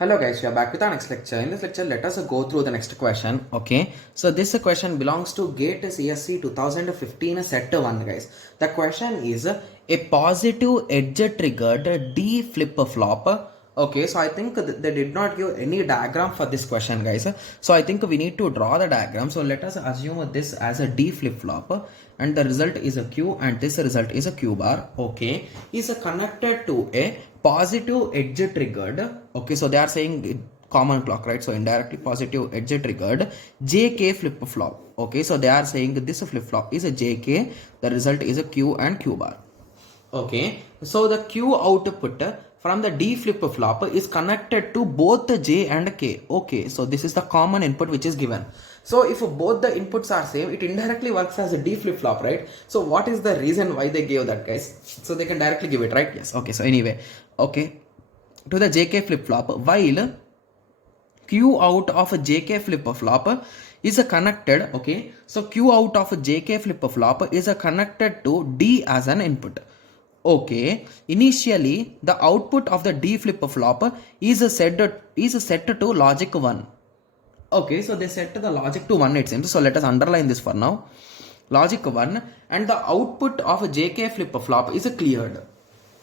Hello guys, we are back with our next lecture. In this lecture, let us go through the next question. Okay, so this question belongs to GATE CSC 2015 set 1 guys. The question is a positive edge triggered D flip flop. Okay, so I think they did not give any diagram for this question guys. So I think we need to draw the diagram. So let us assume this as a D flip flop and the result is a Q and this result is a Q bar. Okay, is connected to a positive edge triggered. Okay, so they are saying common clock, right? So indirectly positive edge triggered JK flip flop. Okay, so they are saying this flip flop is a JK, the result is a Q and Q bar. Okay, so the Q output from the D flip flop is connected to both the J and K. Okay, so this is the common input which is given. So if both the inputs are same, it indirectly works as a D flip flop, right? So what is the reason why they gave that, guys? So they can directly give it, right? Yes. Okay, so anyway, okay, to the JK flip flop, while Q out of a JK flip flop is connected. Okay, so Q out of a JK flip flop is connected to D as an input. Okay, initially the output of the D flip flop is set to logic 1. Okay, so they set the logic to 1 it seems. So let us underline this for now. Logic 1 and the output of a JK flip flop is cleared.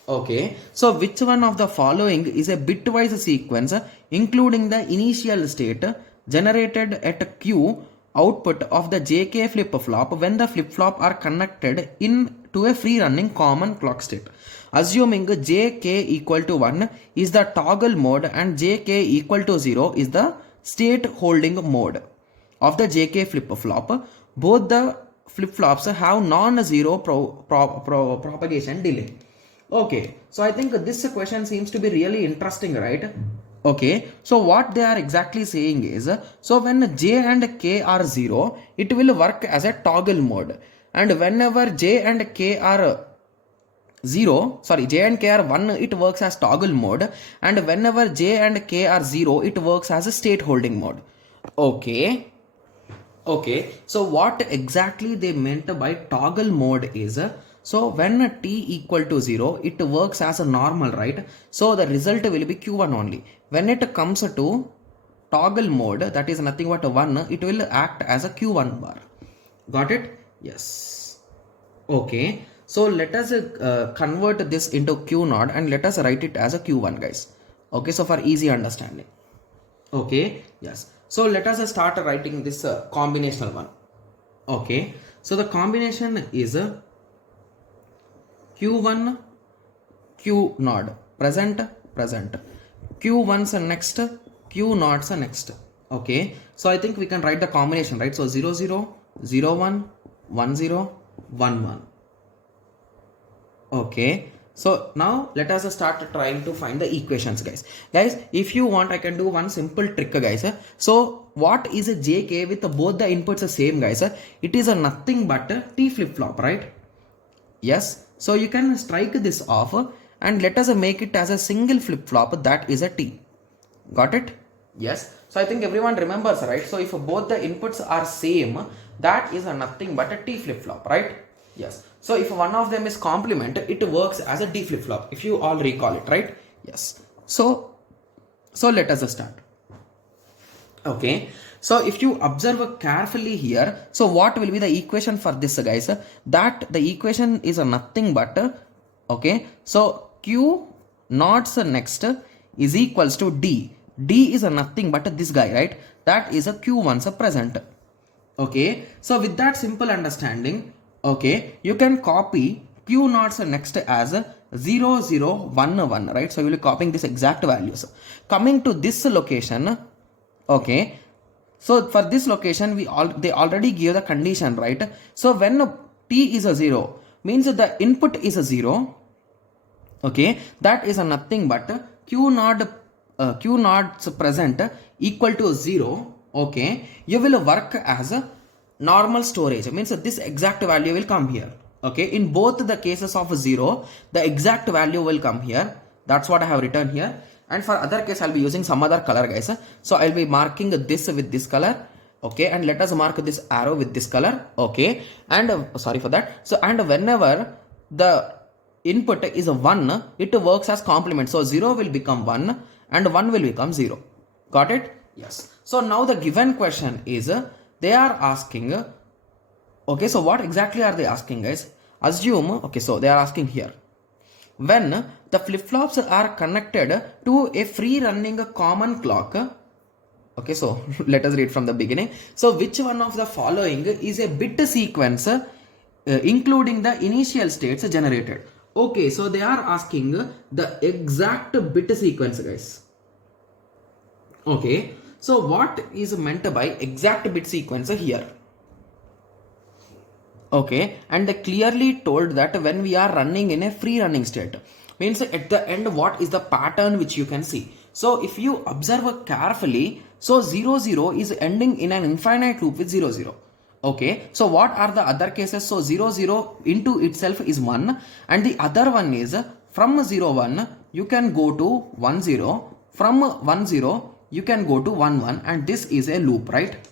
Okay, so which one of the following is a bitwise sequence including the initial state generated at Q output of the JK flip flop when the flip flop are connected in to a free running common clock state? Assuming JK equal to 1 is the toggle mode and JK equal to 0 is the state holding mode of the JK flip flop, both the flip flops have non-zero propagation delay. Okay, so I think this question seems to be really interesting, right? Okay, so what they are exactly saying is, so when J and K are 0, it will work as a toggle mode, and whenever J and K are 0, sorry, J and K are 1, it works as toggle mode, and whenever J and K are 0, it works as a state holding mode. Okay, okay, so what exactly they meant by toggle mode is, so when t equal to 0, it works as a normal, right? So the result will be Q1 only. When it comes to toggle mode, that is nothing but 1, it will act as a Q1 bar. Got it? Yes. Okay, so let us convert this into Q0 and let us write it as a Q1 guys. Okay, so for easy understanding. Okay, yes. So let us start writing this combinational one. Okay, so the combination is Q1 Q0 present Q1's next, Q0's next. Okay, so I think we can write the combination, right? So 0 0 0 1 1 0 1 1. Okay, so now let us start trying to find the equations guys. If you want, I can do one simple trick guys. So what is a JK with both the inputs the same guys? It is a nothing but a T flip flop, right? Yes, so you can strike this off and let us make it as a single flip flop, that is a T. Got it? Yes, so I think everyone remembers, right? So if both the inputs are same, that is a nothing but a T flip flop, right? Yes, so if one of them is complement, it works as a D flip flop, if you all recall it, right? Yes, so let us start. Okay, so if you observe carefully here, so what will be the equation for this guys? That the equation is a nothing but, okay, so Q naught next is equals to D. D is a nothing but this guy, right? That is a Q1's present. Okay, so with that simple understanding, okay, you can copy Q naught next as 0 0 1 1, right? So you will be copying this exact values. Coming to this location, okay, so for this location they already give the condition, right? So when t is a 0 means the input is a 0. Okay, that is a nothing but Q naught present equal to 0. Okay, you will work as a normal storage, means this exact value will come here. Okay, in both the cases of 0, the exact value will come here. That's what I have written here. And for other case, I'll be using some other color guys. So I'll be marking this with this color. Okay, and let us mark this arrow with this color. Okay, and sorry for that. So and whenever the input is a 1, it works as complement. So 0 will become 1 and 1 will become 0. Got it? Yes. So now the given question is they are asking, okay, so what exactly are they asking, guys? Assume, okay, so they are asking here, when the flip-flops are connected to a free running common clock, okay, so let us read from the beginning. So which one of the following is a bit sequence including the initial states generated? Okay, so they are asking the exact bit sequence, guys. Okay, so what is meant by exact bit sequence here? Okay, and they clearly told that when we are running in a free running state, means at the end what is the pattern which you can see. So if you observe carefully, so 0 0 is ending in an infinite loop with 0 0. Okay, so what are the other cases? So 0 0 into itself is 1, and the other one is from 0 1 you can go to 1 0, from 1 0 you can go to 1 1, and this is a loop, right?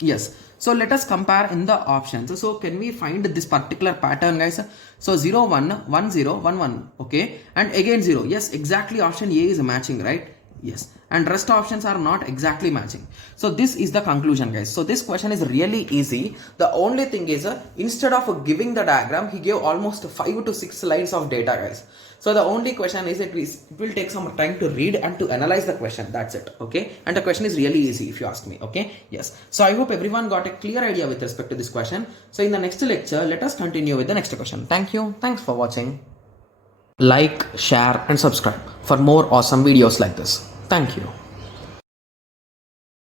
Yes. So let us compare in the options. So can we find this particular pattern, guys? So 0 1 1 0 1 1, okay, and again 0. Yes, exactly, option A is matching, right? Yes, and rest options are not exactly matching. So this is the conclusion, guys. So this question is really easy. The only thing is instead of giving the diagram, he gave almost 5 to 6 lines of data, guys. So the only question is it will take some time to read and to analyze the question. That's it. Okay, and the question is really easy if you ask me. Okay, yes. So I hope everyone got a clear idea with respect to this question. So in the next lecture, let us continue with the next question. Thank you. Thanks for watching. Like, share and subscribe for more awesome videos like this. Thank you.